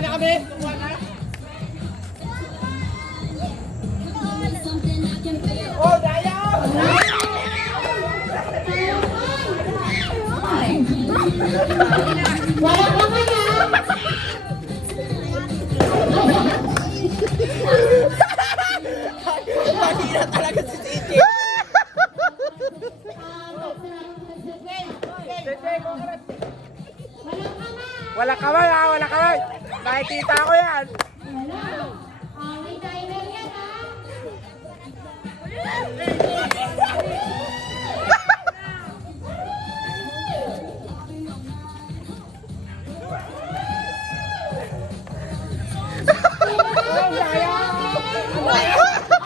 na kami. Kuha na. Oh, dayaw! Wala ka kaya? Mahina talaga si CJ. Wala kamay ha, wala kamay. Nakikita ko yan. May timer yan Oh, dayaw!